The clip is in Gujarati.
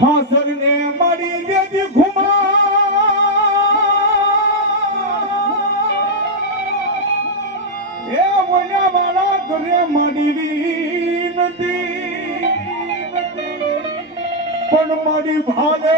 હાસર ને મારી દેજી ઘુમા. એ વના મારા ઘરે મળી નથી પણ મારી ભાલે